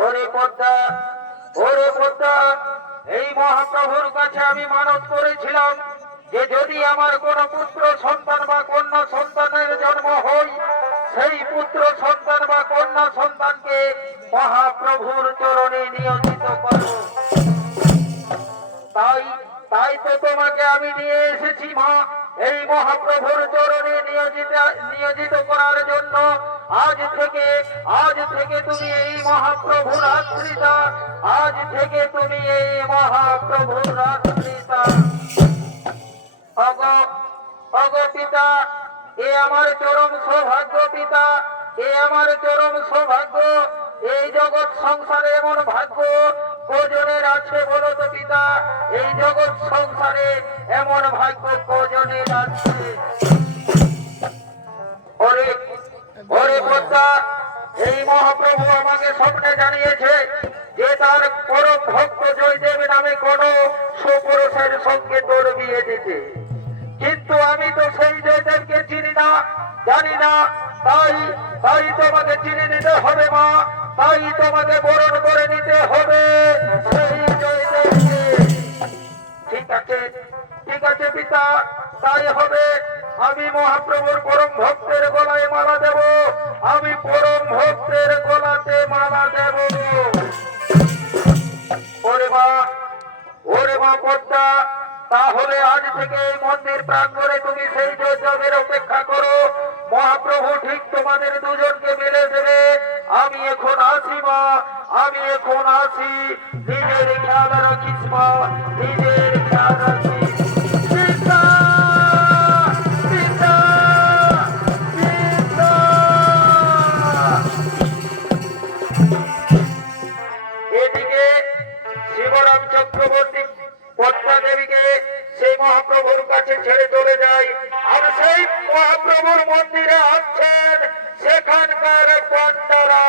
ওরে পদ্মা, ওরে পদ্মা, এই মহাপ্রভুর কাছে আমি মানত করেছিলাম যে যদি আমার কোন পুত্র সন্তান বা কন্যা সন্তানের জন্ম হয়, সেই পুত্র সন্তান বা কন্যা সন্তানকে মহাপ্রভুর চরণে নিয়োজিত করব। তাই তাই তো তোমাকে আমি নিয়ে এসেছি মা, এই মহাপ্রভুর চরণে নিয়োজিত করার জন্য। আজ থেকে তুমি এই মহাপ্রভুর আশ্রিতা, আজ থেকে তুমি এই মহাপ্রভুর আশ্রিতা। অগ অগ পিতা, এ আমার চরম সৌভাগ্য পিতা, এ আমার চরম সৌভাগ্য। এই জগৎ সংসারে এমন ভাগ্য কজনের আছে বলো তো পিতা? এই জগৎ সংসারে এমন ভাগ্য কজনের আছে? ওরে ওরে পদ্মা, এই মহাপ্রভু আমাকে স্বপ্নে জানিয়েছে যে তার পরম ভক্ত জয়দেব নামে কোন সুপুরুষের সঙ্গে তোর বিয়ে দিতে। কিন্তু আমি তো সেই জয়দেবকে চিনি না, জানি না। তাই তাই তোমাকে চিনে নিতে হবে মা, তাই তোমাকে বরণ করে নিতে হবে সেই জয়দেবকে। ঠিক আছে, ঠিক আছে পিতা, তাই হবে। আমি মহাপ্রভুর পরম ভক্তের গলায় মালা দেব, আমি পরম ভক্তের গলাতে মালা দেব। ওরে মা, ওরে মা পদ্মা, তাহলে আজ থেকে এই মন্দির প্রাঙ্গণে তুমি সেই জয়দেবের অপেক্ষা করো। মহাপ্রভু ঠিক তোমাদের দুজনকে মিলে দেবে। আমি এখন আসি মা, আমি এখন আসি। নিজের খেয়াল রাখিস মা, নিজের খেয়াল রাখিস। পিতা, পিতা, পিতা। এদিকে শিবরাম চক্রবর্তী পদ্মা দেবীকে সেই মহাপ্রভুর কাছে ছেড়ে চলে যায়। আর সেই মহাপ্রভুর মন্দিরে আসছেন সেখানকার পণ্ডারা।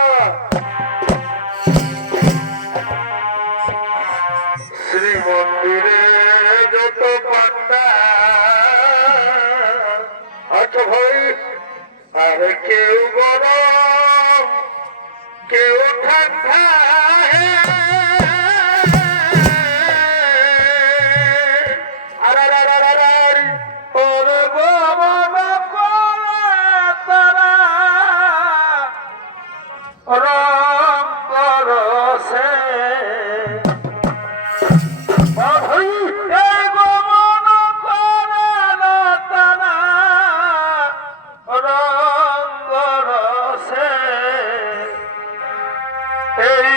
শ্রী মন্দিরে যত পণ্ডা আচ্ছা ভাই, আর কেউ গরম কেউ ঠান্ডা। এই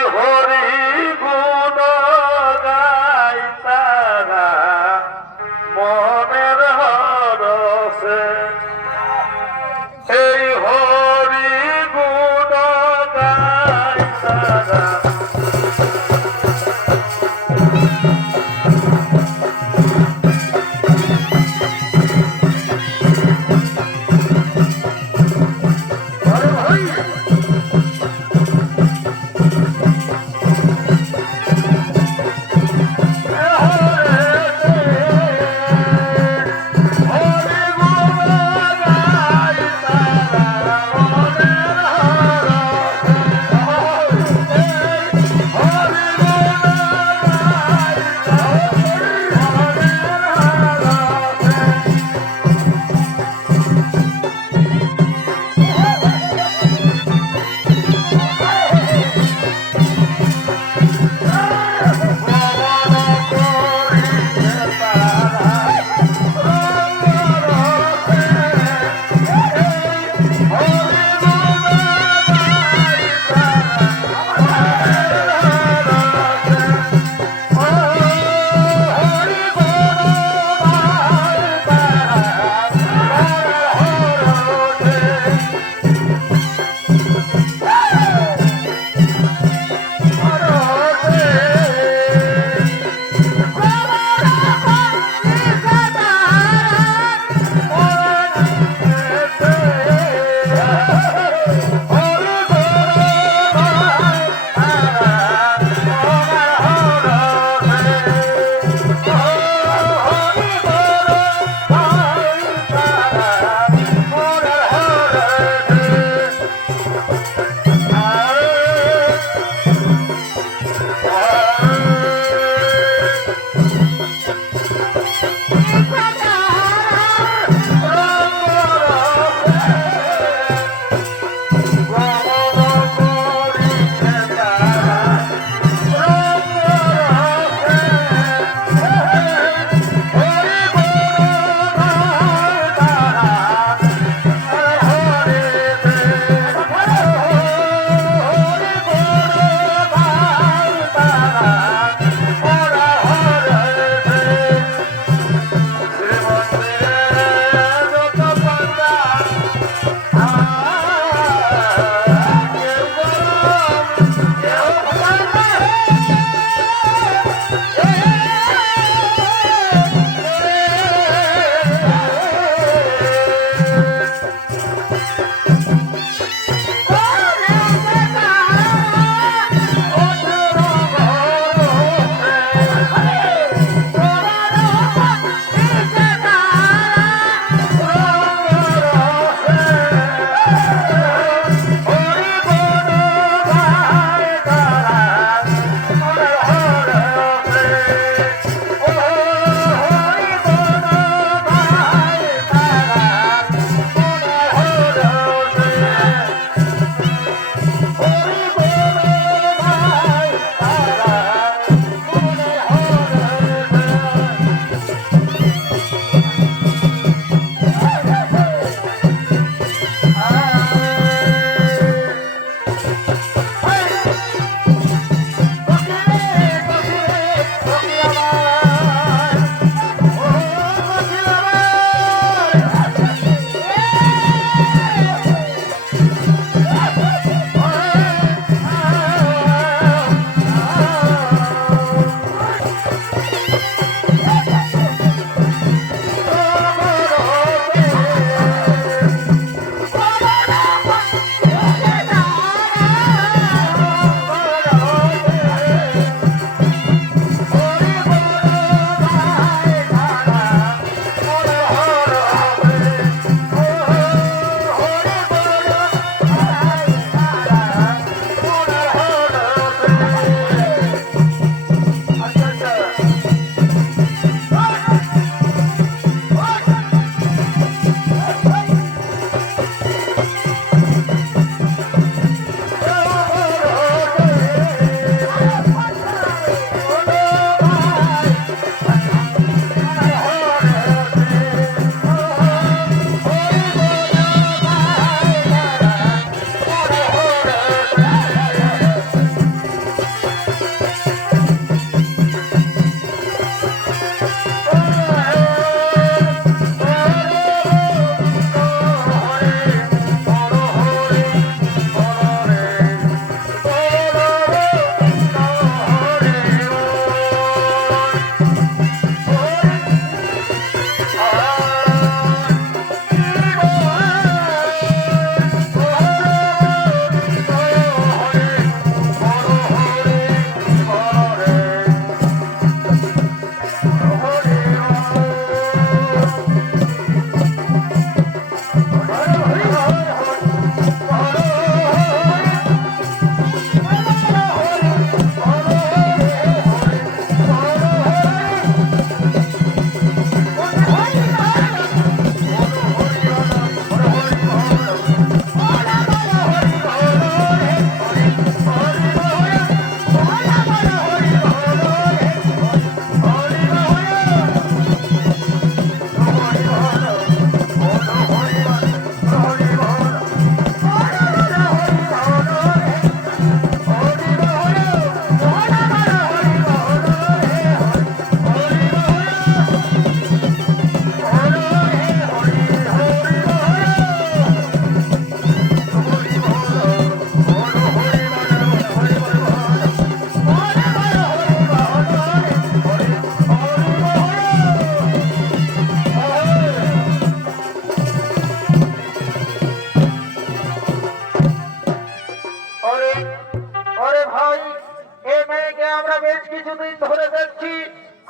এই মেয়েকে আমরা বেশ কিছুদিন ধরে দেখছি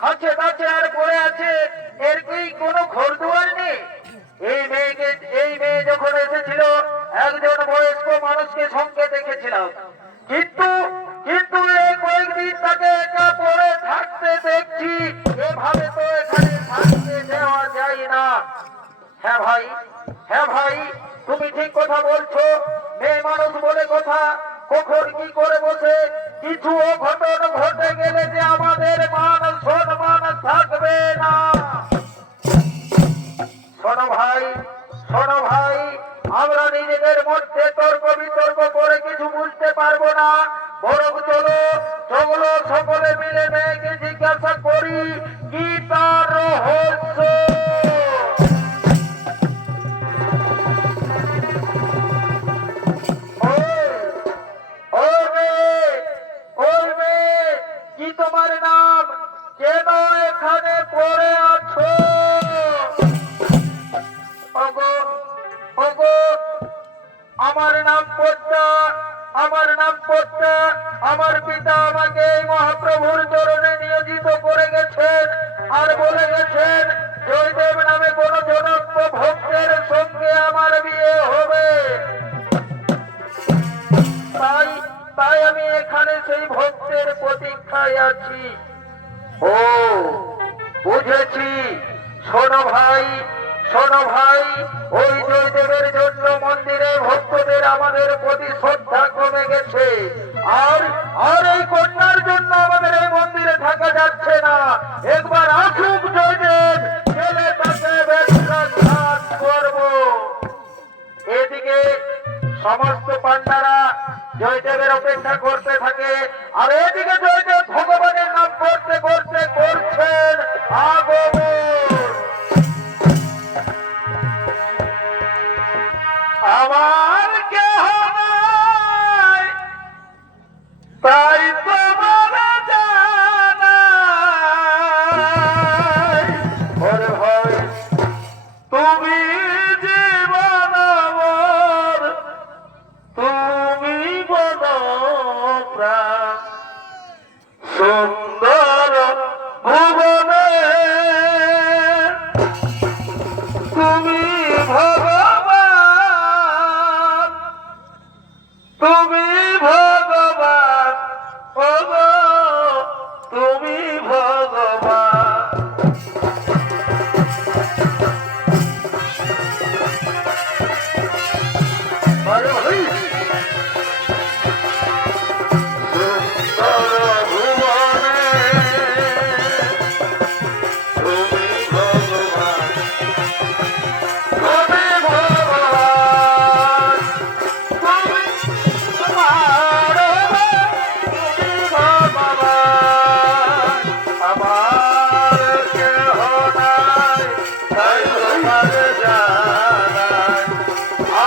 খাচ্ছে দাচ্ছে আর পড়ে আছে, এর কি কোনো ঘর দুয়ার নেই? এই মেয়ে যখন এসেছিল একজন বয়স্ক মানুষকে সঙ্গে দেখেছিলাম, কিন্তু কিন্তু এই কয়েকদিন তাকে একা পড়ে থাকতে দেখছি। এভাবে তো এখানে থাকতে দেওয়া যায় না। হ্যাঁ ভাই, হ্যাঁ ভাই, তুমি ঠিক কথা বলছো। মেয়ে মানুষ বলে কথা, কখন কি করে বসে কিছু অঘটন ঘটে গেলে যে আমাদের মান সম্মান থাকবে না। শোনো ভাই, শোনো ভাই, আমরা নিজেদের মধ্যে তর্ক বিতর্ক করে কিছু বুঝতে পারবো না, বরং চলো চলো সকলে মিলে মেয়েকে জিজ্ঞাসা করি কি তার রহস্য। কি তোমার নাম? কেন এখানে পড়ে আছো? আমার নাম পদ্মা, আমার নাম পদ্মা। আমার পিতা আমাকে এই মহাপ্রভুর চরণে নিয়োজিত করে গেছেন আর বলে গেছেন জয়দেব নামে কোন জনপ্র ভক্তের সঙ্গে আমার বিয়ে হবে। তাই তাই আমি এখানে সেই ভক্তের প্রতীক্ষায় আছি। ও বুঝেছি। শোনো ভাই, শোনো ভাই, ওই জয়দেবের জন্য মন্দিরে ভক্তদের আমাদের প্রতি শ্রদ্ধা কমে গেছে, আর আর এই কন্যার জন্য আমাদের এই মন্দিরে থাকা যাচ্ছে না। একবার আসুক জয়দেব, গেলে তাকে বেশ করব। এদিকে সমস্ত পান্ডারা জয়দেবের অপেক্ষা করতে থাকে, আর এদিকে জয়দেব ভগবানের নাম করতে করতে করছেন আগমন। আমার কেহ নাই, তাই তোমার জানাই। ওরে ভাই, তুমি জীবন আমার, তুমি বল প্রাণ, সুন্দর ভুবনে তুমি ভগবান, তুমি ভগবান, ওগো তুমি ভগবান। আরে ভাই, সুন্দর ভুবনে তুমি ভগবান, তুমি ভগবান, তুমি আমার তুমি ভগবান। আমার কেহ নাই, তাই তোমার জানাই। আমার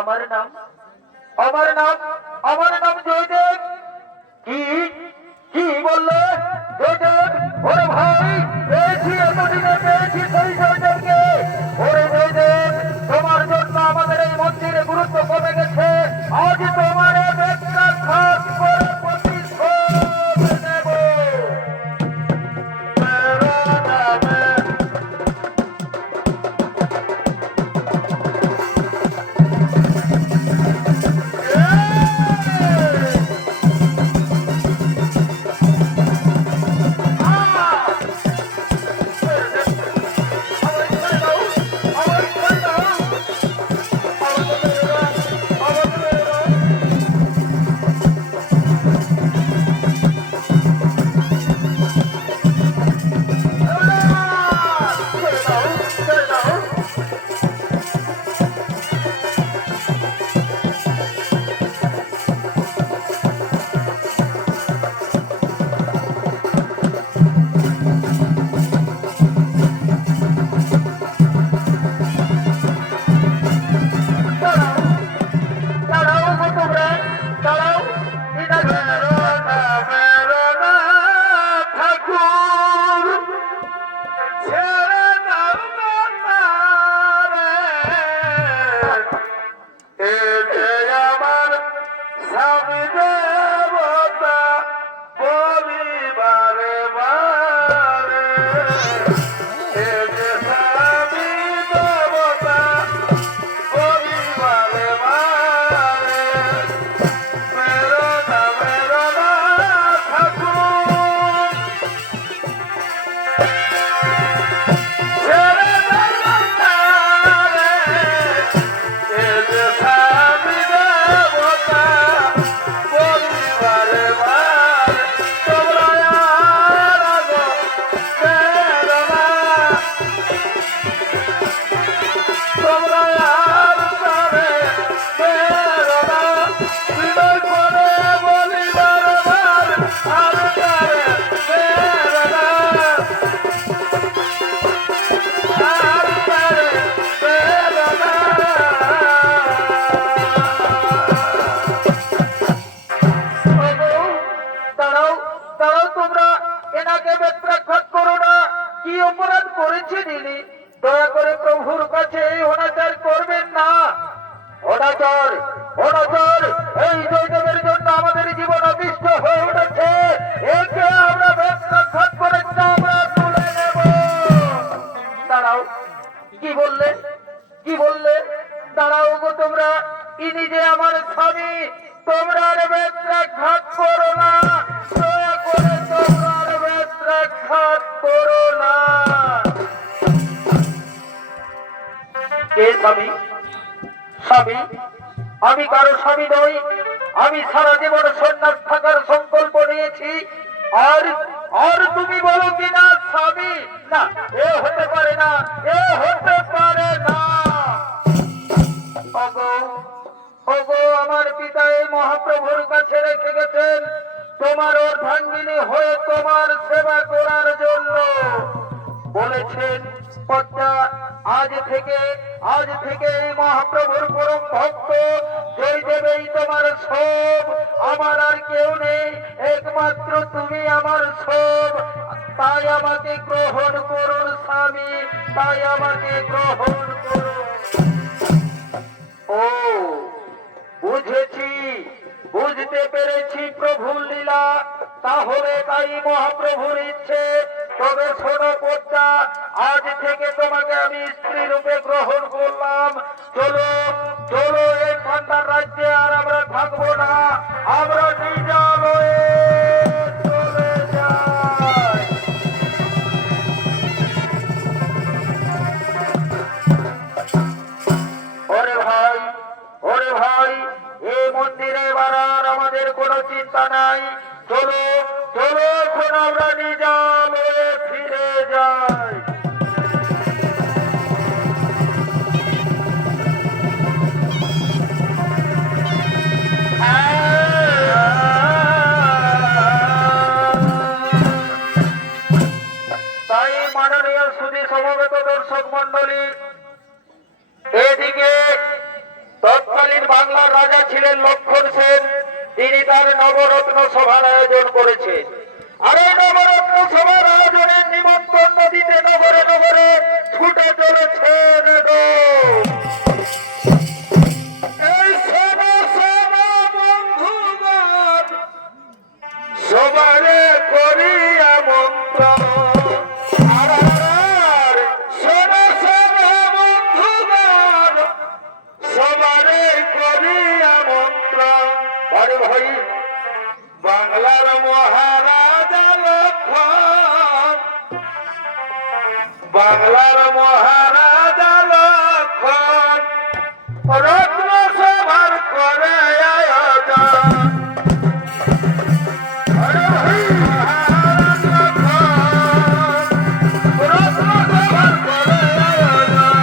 আমার নাম, আমার নাম, আমার নাম জয়দেব। কি কি বললে? জয়দেব? ওরে ভাই, পেয়েছি, এতদিনে পেয়েছি সেই জয়দেবকে। ওরে জয়দেব, তোমার জন্য আমাদের এই মন্দিরে গুরুত্ব কমে গেছে। আজ তোমার একটা খাস করে প্রতিশোধ নেব। করেছি দিদি, দয়া করে প্রভুর কাছে এই অনাচার করবেন না। অনাচার অনাচার, এই জয়দেবের জন্য আমাদের জীবন অতিষ্ঠ হয়ে উঠেছে। একে আমরা ব্যবসাঘাত করে আমরা তুলে নেব। দাঁড়াও, কি বললে? কি বললে? দাঁড়াও গো তোমরা, ইনি যে আমার স্বামী, তোমরা আর ব্যবসাঘাত করো না, দয়া করে তোমরা আর ব্যবসাঘাত করো না। কে স্বামী? স্বামী? আমি কারো স্বামী নই। আমি সারা জীবন সন্ন্যাস থাকার সংকল্প নিয়েছি। আর আর তুমি বলো কিনা স্বামী? না, এ হতে পারে না, এ হতে পারে না। ওগো ওগো, আমার পিতা এই মহাপ্রভুর কাছে রেখে গেছেন তোমার অর্ধাঙ্গিনী হয়ে তোমার সেবা করার জন্য। বলেছেন পদ্মা, আজ থেকে এই মহাপ্রভুর পরম ভক্ত জয়দেবই তোমার সব, আমার আর কেউ নেই, একমাত্র তুমি আমার সব। তাই আমাকে গ্রহণ করুন স্বামী, তাই আমাকে গ্রহণ করুন। ও বুঝেছি, বুঝতে পেরেছি প্রভুর লীলা, তাহলে তাই মহাপ্রভুর ইচ্ছে। তবে শোনো পদ্মা, আজ থেকে তোমাকে আমি স্ত্রী রূপে গ্রহণ করলাম। চলো চলো, এই পান্ডার রাজ্যে আর আমরা থাকবো না, আমরা নিজালয়ে চলে যাই। ওরে ভাই, ওরে ভাই, এই মন্দিরে এবার আর আমাদের কোনো চিন্তা নাই। চলো চলো, এখন আমরা নিজালয়ে ফিরে যাই। তাই মাননীয় সুধী সমবেত দর্শক মন্ডলী, এদিকে তৎকালীন বাংলার রাজা ছিলেন লক্ষণ সেন, তিনি তার নবরত্ন সভার আয়োজন করেছেন। আর এই নবরত্ন সভার আয়োজনের নিমন্ত্রণ দিতে নগরে নগরে ছুটে চলেছেন। এই শোনো শোনো বন্ধুগণ, সবারে করিয়া মন্ত্র। শোনো শোনো বন্ধুগণ, সবারে করিয়া মন্ত্র। আরে ভাই, বাংলার মহারাজা লক্ষণ, বাংলার মহারাজা লক্ষণ রত্ন সভার করে আয়োজন। আরে ভাই, মহারাজ লক্ষণ রত্ন সভার করে আয়োজন।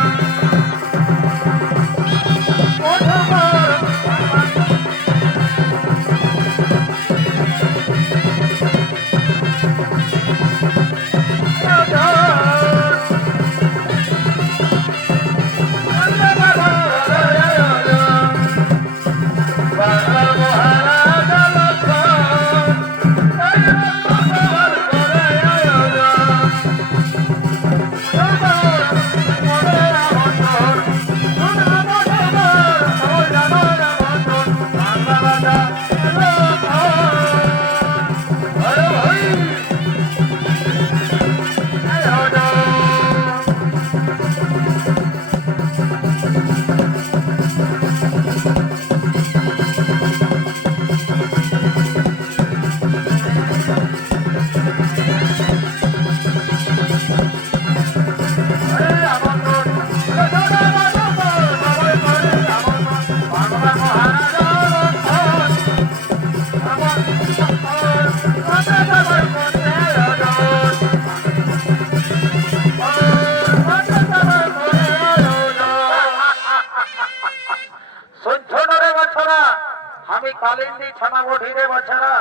আমি কালিন্দী থানা বঠিরে বাচ্চারা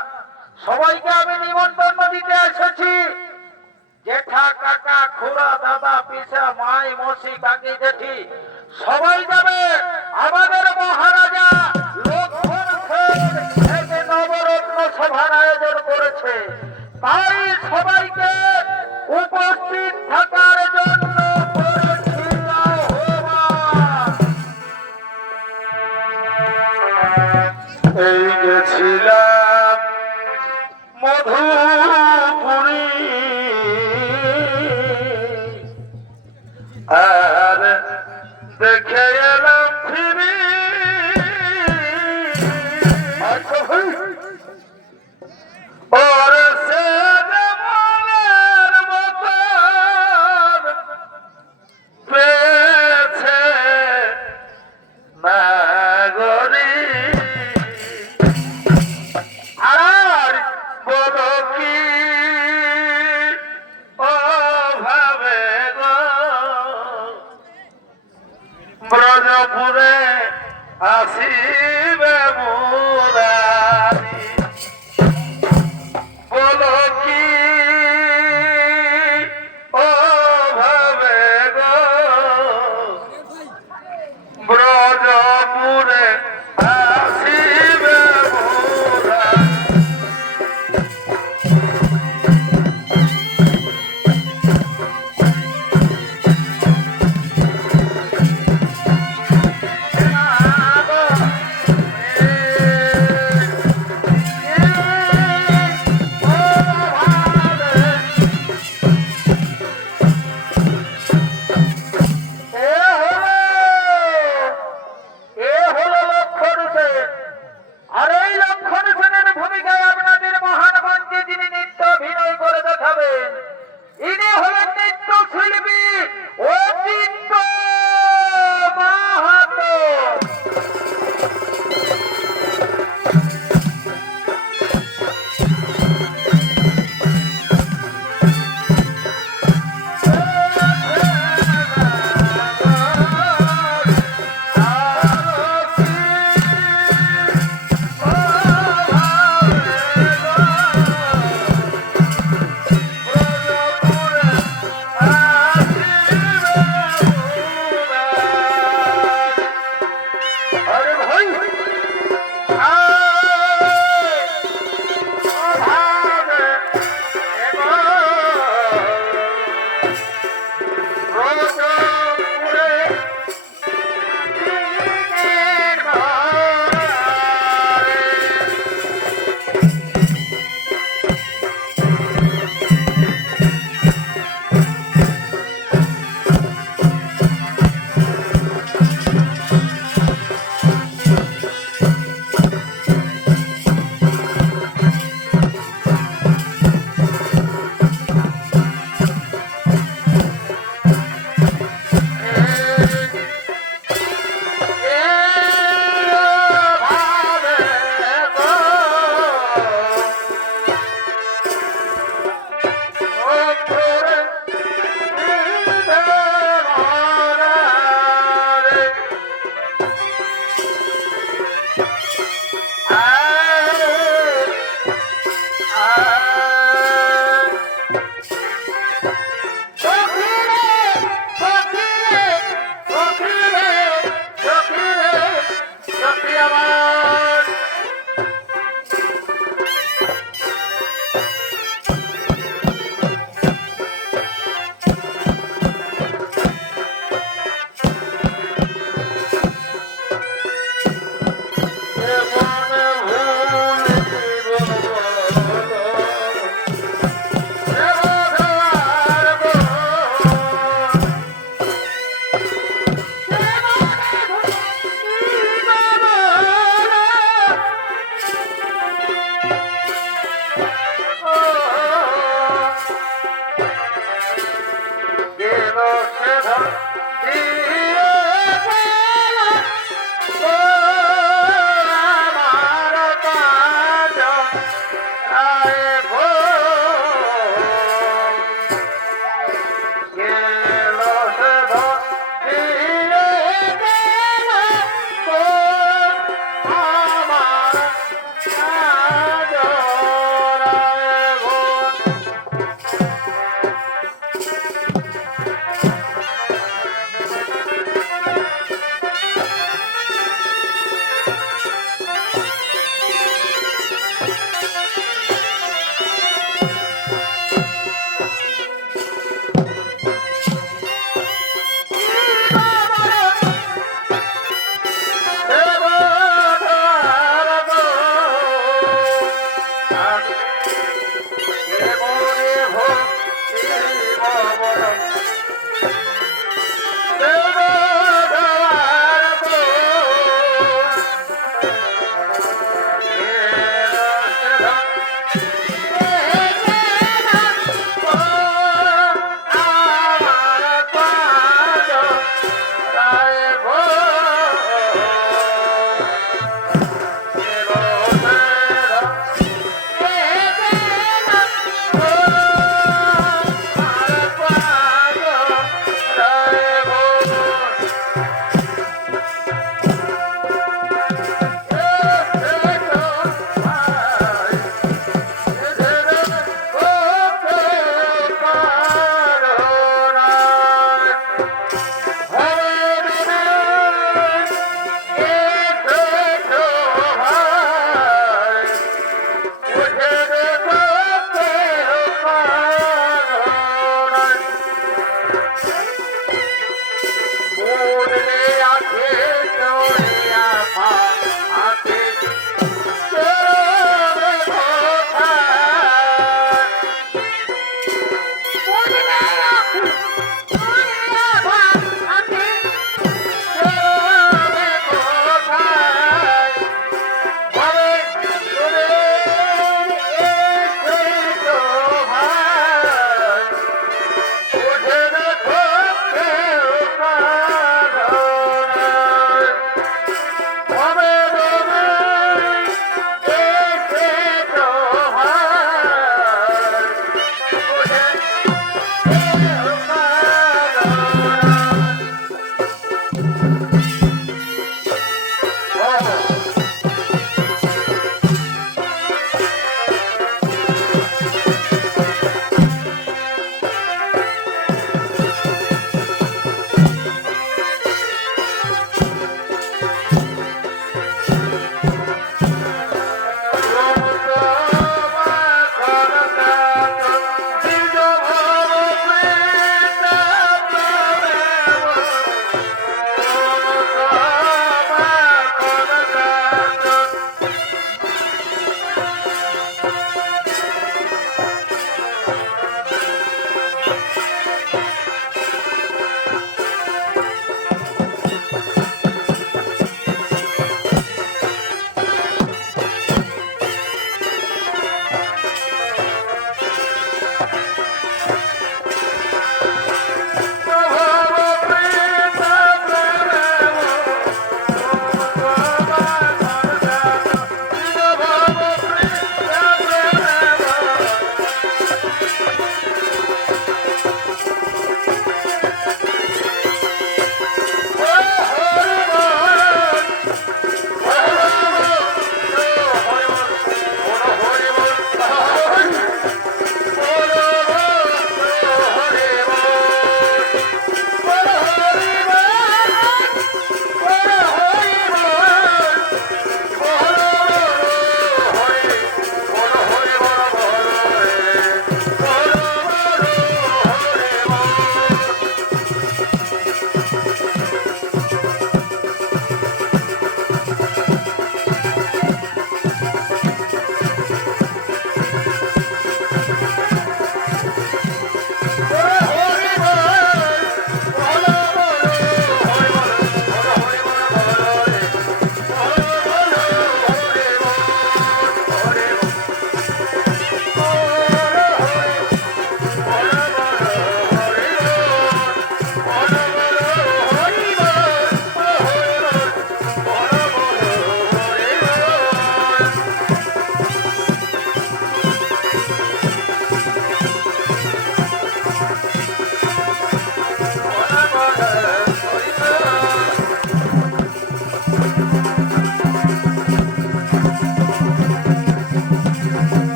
সবাইকে আমি নিমন্ত্রণ দিতে এসেছি। জেঠা, কাকা, খুড়া, দাদা, পিসা, মাই, মসি, কাকি, জেঠি সবাই যাবে। আমাদের মহারাজা লক্ষণ সেন নবরত্ন সভার আয়োজন করেছে, তাই সবাইকে উপস্থিত থাকার জন্য আর দেখে এলাম ফিরি আচ্ছা ভাই ওর সে মনের মতন পেয়েছে নাগরি আর বলো কি ও ভাবে গো ব্রজপুরে আসিবে মুরারি বলো কি ও ভাবে গো ব্রজপুরে আসিবে মুরারি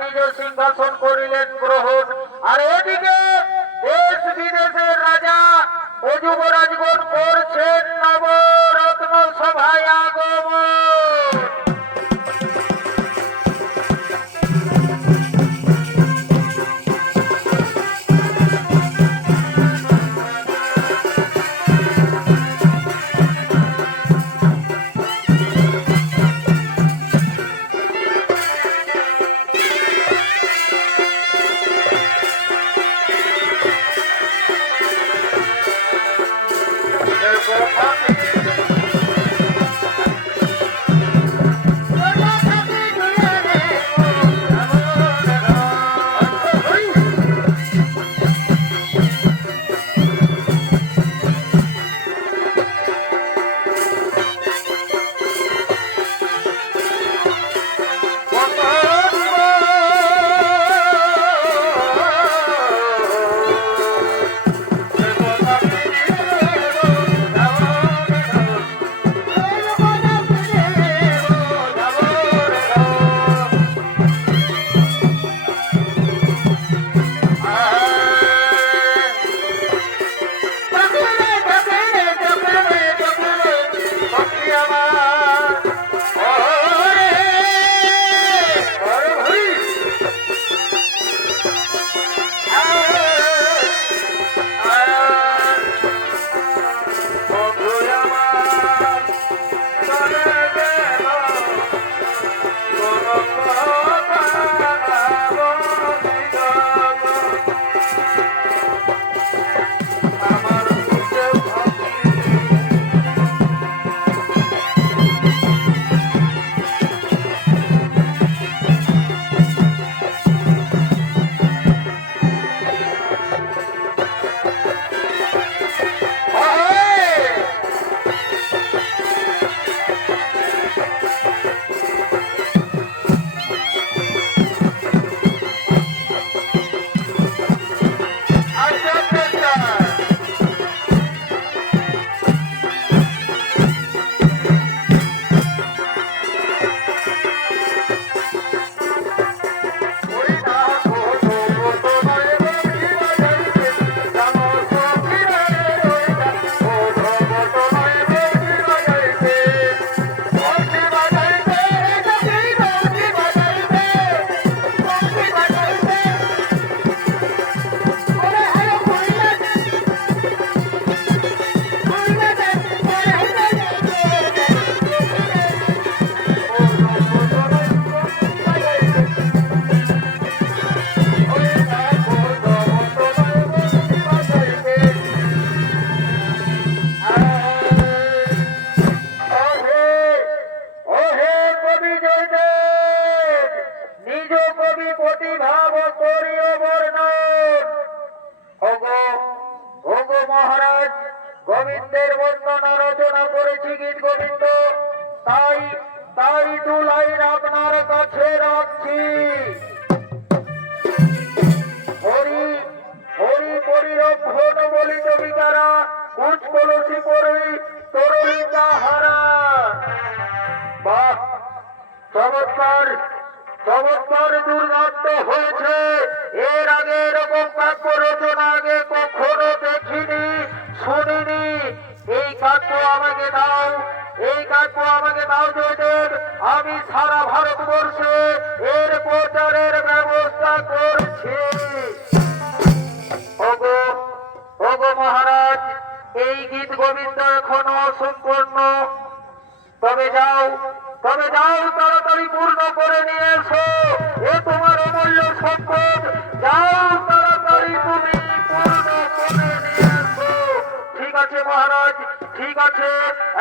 নিজ সিংহাসন করিলেন গ্রহণ। আর এদিকে দেশ বিদেশের রাজা ও যুবরাজগণ করছেন নবরত্ন সভায় আগমন। গোবিন্দের বর্ণনা রচনা করেছি গীত গোবিন্দ, তাই তাই দু লাইন আপনার কাছে রাখছি। হরি হরি পরিরক্ষণ বলিত বিকারা, কুচ কলসি পরি তরুণিকা হারা। বাহ, চমৎকার চমৎকার দুর্দান্ত হয়েছে। এর আগে এরকম কাব্য রচনা আগে কখনো দেখিনি, শুনিনি। এই কাব্য আমাকে দাও, এই কাব্য আমাকে দাও জয়দেব। আমি সারা ভারতবর্ষে এর প্রচারের ব্যবস্থা করছি। ওগো ওগো মহারাজ, এই গীত গোবিন্দ এখনো অসম্পূর্ণ। তবে যাও তাড়াতাড়ি পূর্ণ করে নিয়ে এসো। এ তোমার অমূল্য সম্পদ, যাও তাড়াতাড়ি তুমি পূর্ণ করে নিয়ে এসো। ঠিক আছে মহারাজ, ঠিক আছে,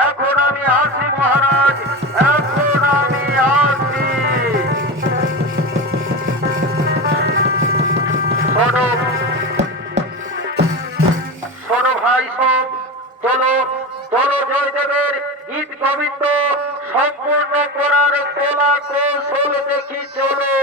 এখন আমি আসি মহারাজ, এখন আমি আসি। শোনো ভাই সব, চলো চলো জয়দেবের গীত গোবিন্দ সম্পূর্ণ করার কলা কৌশল দেখি চলো।